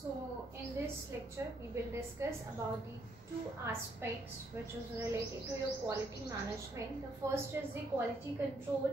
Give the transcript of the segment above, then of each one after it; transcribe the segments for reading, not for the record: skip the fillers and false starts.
So in this lecture we will discuss about the two aspects which is related to your quality management. The first is the quality control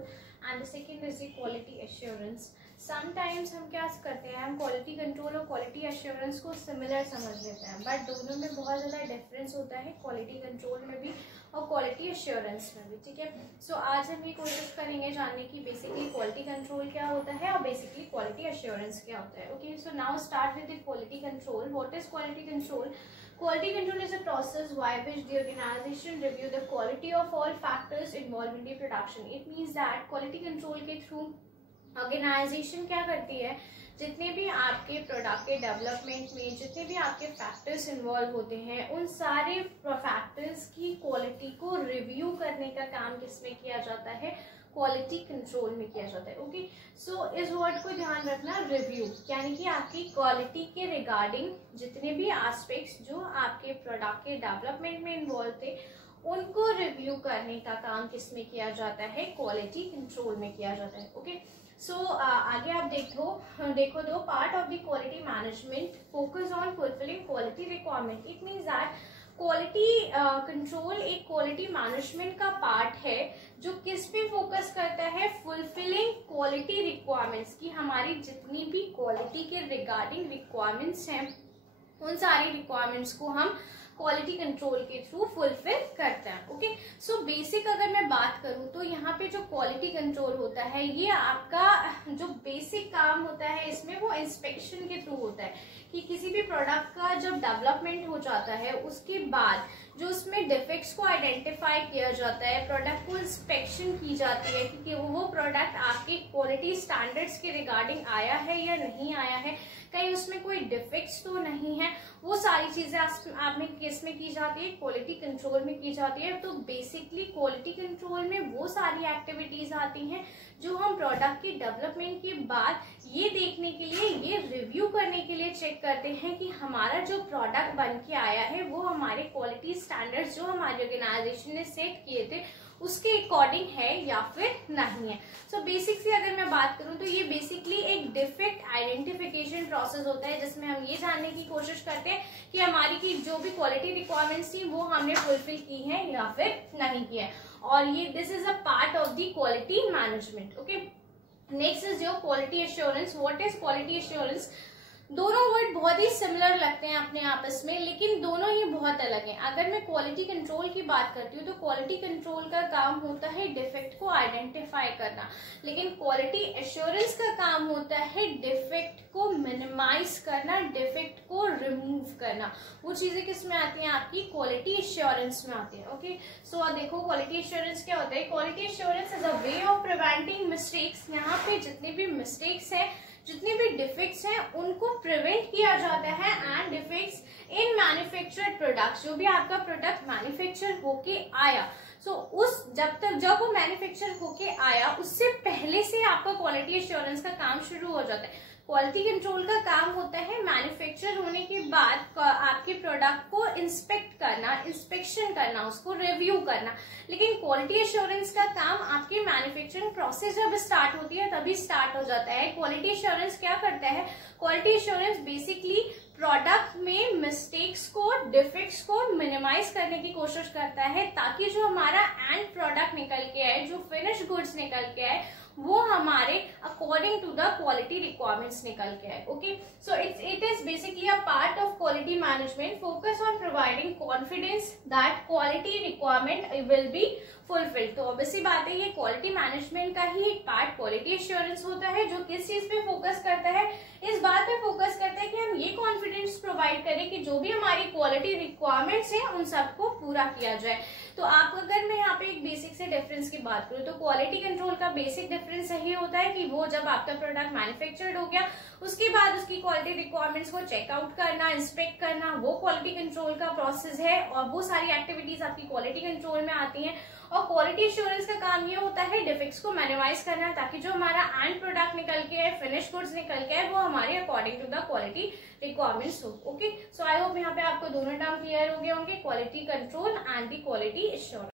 and the second is the quality assurance. Sometimes हम क्या करते हैं, हम quality control और quality assurance को similar समझ लेते हैं, बट दोनों में बहुत ज़्यादा डिफरेंस होता है, क्वालिटी कंट्रोल में भी और क्वालिटी एश्योरेंस में भी. ठीक है, सो आज हम ये कोशिश करेंगे जानने की बेसिकली क्वालिटी कंट्रोल क्या होता है और बेसिकली क्वालिटी एश्योरेंस क्या होता है. Okay, so now start with the quality control. What is quality control? Quality control is a process by which the organization review the quality of all factors involved in the production. It means that quality control के through organisation क्या करती है, जितने भी आपके product के development में जितने भी आपके फैक्टर्स इन्वॉल्व होते हैं, उन सारे फैक्टर्स की क्वालिटी को रिव्यू करने का काम किसमें किया जाता है? क्वालिटी कंट्रोल में किया जाता है. ओके, सो इस वर्ड को ध्यान रखना, रिव्यू, यानी कि आपकी क्वालिटी के रिगार्डिंग जितने भी एस्पेक्ट्स जो आपके प्रोडक्ट के डेवलपमेंट में इन्वॉल्व थे उनको रिव्यू करने का काम किसमें किया जाता है? क्वालिटी कंट्रोल में किया जाता है. ओके, सो आगे आप देखो दो part of the quality management focus on fulfilling quality requirement. It means that quality control एक क्वालिटी मैनेजमेंट का पार्ट है जो किस पे फोकस करता है? फुलफिलिंग क्वालिटी रिक्वायरमेंट्स, की हमारी जितनी भी क्वालिटी के रिगार्डिंग रिक्वायरमेंट्स हैं उन सारी रिक्वायरमेंट्स को हम क्वालिटी कंट्रोल के थ्रू फुलफिल करते हैं. ओके, सो बेसिक अगर मैं बात करूं तो यहाँ पे जो क्वालिटी कंट्रोल होता है ये आपका जो बेसिक काम होता है इसमें वो इंस्पेक्शन के थ्रू होता है कि किसी भी प्रोडक्ट का जब डेवलपमेंट हो जाता है उसके बाद जो उसमें डिफेक्ट्स को आइडेंटिफाई किया जाता है, प्रोडक्ट को इंस्पेक्शन की जाती है कि वो प्रोडक्ट आपके क्वालिटी स्टैंडर्ड्स के रिगार्डिंग आया है या नहीं आया है, कहीं उसमें कोई डिफेक्ट्स तो नहीं है, वो सारी चीजें आपने किसमें की जाती है? क्वालिटी कंट्रोल में की जाती है. तो बेसिकली क्वालिटी कंट्रोल में वो सारी एक्टिविटीज आती हैं जो हम प्रोडक्ट की डेवलपमेंट के बाद ये देखने के लिए, ये रिव्यू करने के लिए चेक करते हैं कि हमारा जो प्रोडक्ट बन के आया है वो हमारे क्वालिटी स्टैंडर्ड्स जो हमारी ऑर्गेनाइजेशन ने सेट किए थे उसके अकॉर्डिंग है या फिर नहीं है. सो बेसिक से अगर मैं बात करूं तो ये बेसिकली एक डिफेक्ट आइडेंटिफिकेशन प्रोसेस होता है जिसमें हम ये जानने की कोशिश करते हैं कि हमारी की जो भी क्वालिटी रिक्वायरमेंट्स थी वो हमने फुलफिल की है या फिर नहीं की है, और ये this is a part of the quality management. Okay, next is your quality assurance. What is quality assurance? दोनों वर्ड बहुत ही सिमिलर लगते हैं अपने आपस में, लेकिन दोनों ही बहुत अलग हैं. अगर मैं क्वालिटी कंट्रोल की बात करती हूँ तो क्वालिटी कंट्रोल का काम होता है डिफेक्ट को आइडेंटिफाई करना, लेकिन क्वालिटी एश्योरेंस का काम होता है डिफेक्ट को मिनिमाइज करना, डिफेक्ट को रिमूव करना. वो चीजें किस में आती हैं? आपकी क्वालिटी एश्योरेंस में आती है. ओके, सो देखो क्वालिटी एश्योरेंस क्या होता है. Quality assurance is a way of preventing mistakes. यहाँ पे जितने भी मिस्टेक्स हैं, जितने भी डिफेक्ट्स हैं उनको प्रिवेंट किया जाता है. And defects in manufactured products, जो भी आपका प्रोडक्ट मैन्युफैक्चर होके आया, सो उस जब वो मैन्युफैक्चर होके आया उससे पहले से आपका क्वालिटी एश्योरेंस का काम शुरू हो जाता है. क्वालिटी कंट्रोल का काम होता है मैन्युफैक्चर होने के बाद आपके प्रोडक्ट को इंस्पेक्ट करना, इंस्पेक्शन करना, उसको रिव्यू करना. लेकिन क्वालिटी एश्योरेंस का काम आपकी मैन्युफैक्चरिंग प्रोसेस जब स्टार्ट होती है तभी स्टार्ट हो जाता है. क्वालिटी एश्योरेंस क्या करता है? क्वालिटी एश्योरेंस बेसिकली प्रोडक्ट में मिस्टेक्स को, डिफेक्ट्स को मिनिमाइज करने की कोशिश करता है ताकि जो हमारा एंड प्रोडक्ट निकल के आए, जो फिनिश गुड्स निकल के आए, वो हमारे according to the quality requirements निकल के आए. Okay, so it is basically a part of quality management focus on providing confidence that quality requirement will be fulfilled. तो ऑब्वियसली बात है ये क्वालिटी मैनेजमेंट का ही एक पार्ट क्वालिटी एश्योरेंस होता है जो किस चीज पे फोकस करता है? इस बात पे फोकस करता है कि हम ये कॉन्फिडेंस प्रोवाइड करें कि जो भी हमारी क्वालिटी रिक्वायरमेंट्स हैं उन सबको पूरा किया जाए. तो आप अगर मैं यहाँ पे एक बेसिक से डिफरेंस की बात करूँ तो क्वालिटी कंट्रोल का बेसिक डिफरेंस यही होता है कि वो जब आपका प्रोडक्ट मैन्युफैक्चर्ड हो गया उसके बाद उसकी क्वालिटी रिक्वायरमेंट्स को चेकआउट करना, इंस्पेक्ट करना, वो क्वालिटी कंट्रोल का प्रोसेस है और वो सारी एक्टिविटीज आपकी क्वालिटी कंट्रोल में आती हैं. और क्वालिटी एश्योरेंस का काम ये होता है डिफेक्ट्स को मिनिमाइज करना ताकि जो हमारा एंड प्रोडक्ट निकल के है, फिनिश गुड्स निकल के है, वो हमारे according to the quality requirements हो. ओके, सो आई होप यहाँ पे आपको दोनों टर्म क्लियर हो गए होंगे, quality control and the quality assurance.